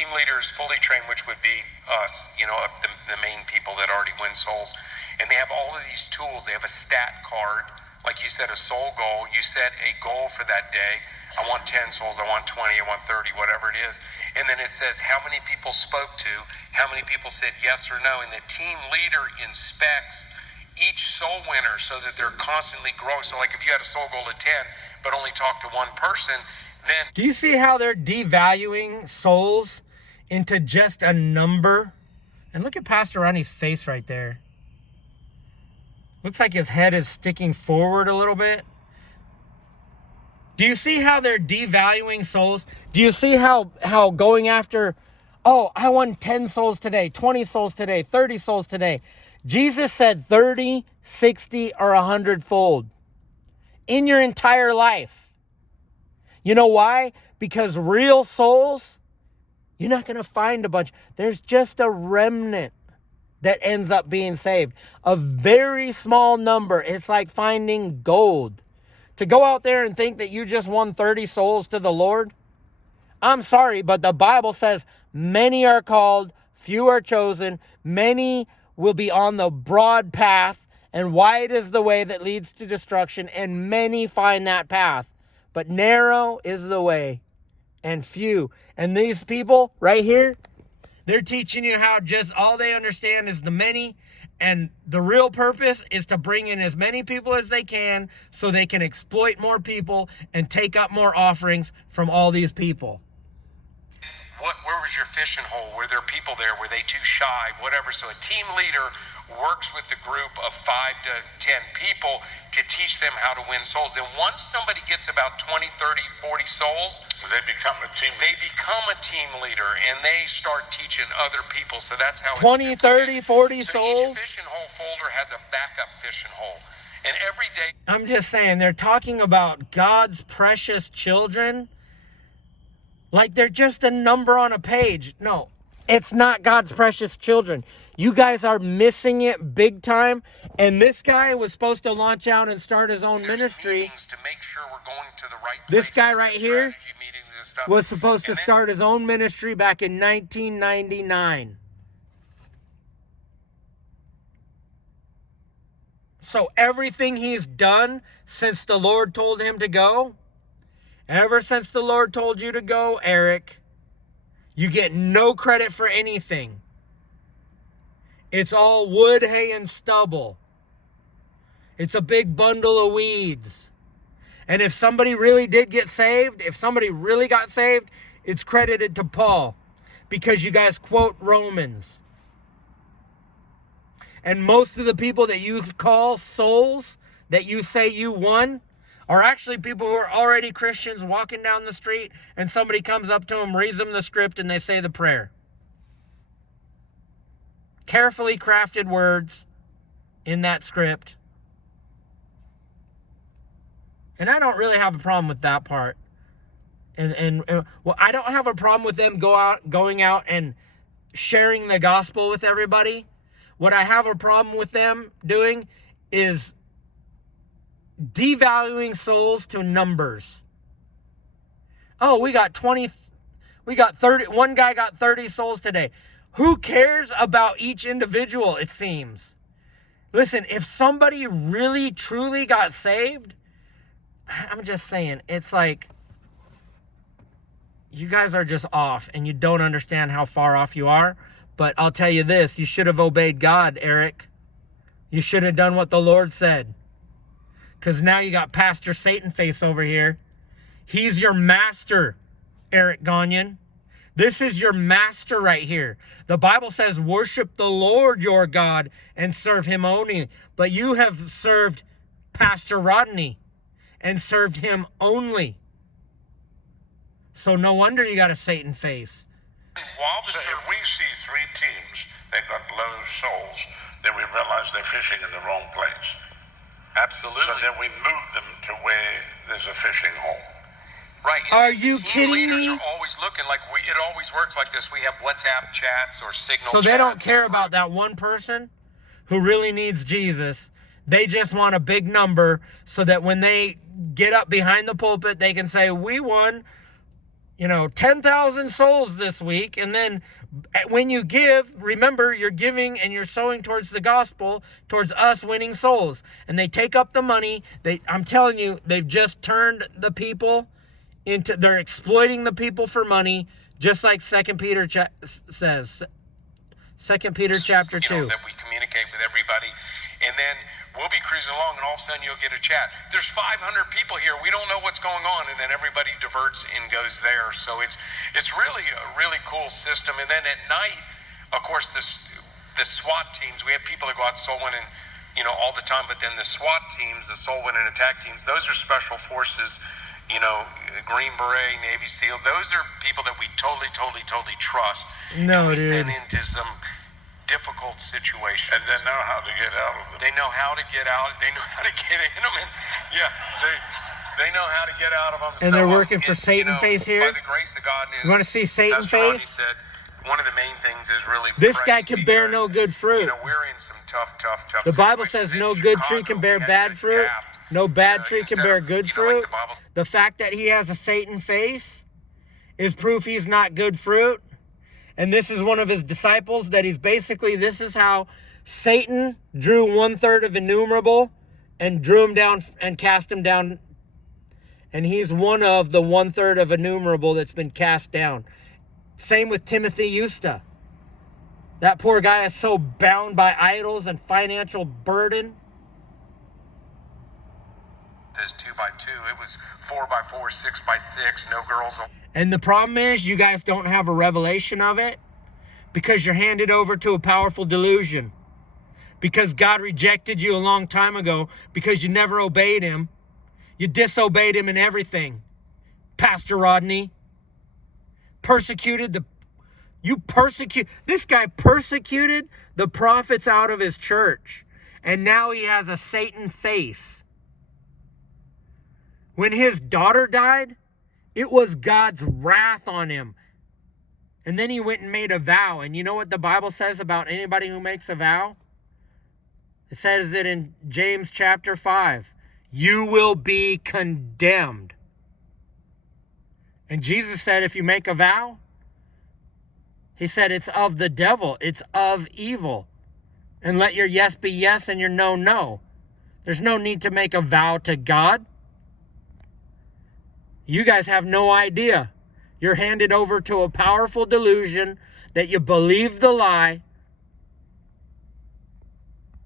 Team leader is fully trained, which would be us, the main people that already win souls. And they have all of these tools. They have a stat card. Like you said, a soul goal. You set a goal for that day. I want 10 souls. I want 20. I want 30, whatever it is. And then it says how many people spoke to, how many people said yes or no. And the team leader inspects each soul winner so that they're constantly growing. So like if you had a soul goal of 10, but only talk to one person, then... Do you see how they're devaluing souls into just a number? And look at Pastor Rodney's face right there. Looks like his head is sticking forward a little bit. Do you see how they're devaluing souls? Do you see how going after, oh, I won 10 souls today, 20 souls today, 30 souls today. Jesus said 30, 60, or 100-fold in your entire life. You know why? Because real souls, you're not going to find a bunch. There's just a remnant that ends up being saved. A very small number. It's like finding gold. To go out there and think that you just won 30 souls to the Lord, I'm sorry, but the Bible says many are called, few are chosen, many will be on the broad path, and wide is the way that leads to destruction, and many find that path. But narrow is the way, and few. And these people right here, they're teaching you how just all they understand is the many, and the real purpose is to bring in as many people as they can so they can exploit more people and take up more offerings from all these people. Where was your fishing hole? Were there people there? Were they too shy? Whatever. So a team leader works with the group of 5 to 10 people to teach them how to win souls. And once somebody gets about 20, 30, 40 souls, they become a team leader. They become a team leader, and they start teaching other people. So that's how 20, 30, 40 so souls. Each fishing hole folder has a backup fishing hole. And every day... I'm just saying, they're talking about God's precious children like they're just a number on a page. No, it's not God's precious children. You guys are missing it big time. And this guy was supposed to launch out and start his own ministry. To make sure we're going to the right this guy right here was supposed to start his own ministry back in 1999. So everything he's done since the Lord told him to go, ever since the Lord told you to go, Eric, you get no credit for anything. It's all wood, hay, and stubble. It's a big bundle of weeds. And if somebody really did get saved, if somebody really got saved, it's credited to Paul, because you guys quote Romans. And most of the people that you call souls, that you say you won, are actually people who are already Christians walking down the street, and somebody comes up to them, reads them the script, and they say the prayer. Carefully crafted words in that script. And I don't really have a problem with that part. And well, I don't have a problem with them going out and sharing the gospel with everybody. What I have a problem with them doing is devaluing souls to numbers. Oh, we got 30, one guy got 30 souls today. Who cares about each individual, it seems? Listen, if somebody really, truly got saved, I'm just saying, it's like, you guys are just off, and you don't understand how far off you are. But I'll tell you this, you should have obeyed God, Eric. You should have done what the Lord said. Because now you got Pastor Satan Face over here. He's your master, Eric Gagnon. This is your master right here. The Bible says, worship the Lord your God and serve him only. But you have served Pastor Rodney and served him only. So no wonder you got a Satan face. So if we see 3 teams that got low souls, then we realize they're fishing in the wrong place. Absolutely. So then we move them to where there's a fishing hole. Right. Are you kidding me? Leaders are always looking like it always works like this. We have WhatsApp chats or Signal chats. So they don't care about about that one person who really needs Jesus. They just want a big number so that when they get up behind the pulpit, they can say, we won. 10,000 souls this week. And then when you give, remember, you're giving and you're sowing towards the gospel, towards us winning souls. And they take up the money. I'm telling you, they've just turned the people they're exploiting the people for money, just like 2 Peter says. 2 Peter chapter 2. That we communicate with everybody. And then we'll be cruising along, and all of a sudden you'll get a chat. There's 500 people here. We don't know what's going on. And then everybody diverts and goes there. So it's really a really cool system. And then at night, of course, the SWAT teams, we have people that go out soul winning, all the time. But then the SWAT teams, the soul winning attack teams, those are special forces, Green Beret, Navy SEAL. Those are people that we totally trust. No, and we dude. send into some difficult situations. And they know how to get out of them. They know how to get out. They know how to get in them. And they know how to get out of them. And they're working for Satan face here. By the grace of God. You want to see Satan Pastor Rodney face? said one of the main things is really This guy praying can bear no because, good fruit. we're in some tough The Bible situations. says In no good tree Chicago, can bear we had bad to fruit. adapt No bad to- tree can instead bear of, good like fruit. the Bible The fact that he has a Satan face is proof he's not good fruit. And this is one of his disciples that this is how Satan drew 1/3 of innumerable and drew him down and cast him down. And he's one of the 1/3 of innumerable that's been cast down. Same with Timothy Eusta. That poor guy is so bound by idols and financial burden. There's 2x2. It was 4x4, 6x6. No girls. And the problem is you guys don't have a revelation of it because you're handed over to a powerful delusion. Because God rejected you a long time ago because you never obeyed him. You disobeyed him in everything. Pastor Rodney. This guy persecuted the prophets out of his church. And now he has a Satan face. When his daughter died, it was God's wrath on him. And then he went and made a vow. And you know what the Bible says about anybody who makes a vow? It says it in James chapter 5. You will be condemned. And Jesus said if you make a vow, he said it's of the devil. It's of evil. And let your yes be yes and your no, no. There's no need to make a vow to God. You guys have no idea. You're handed over to a powerful delusion that you believe the lie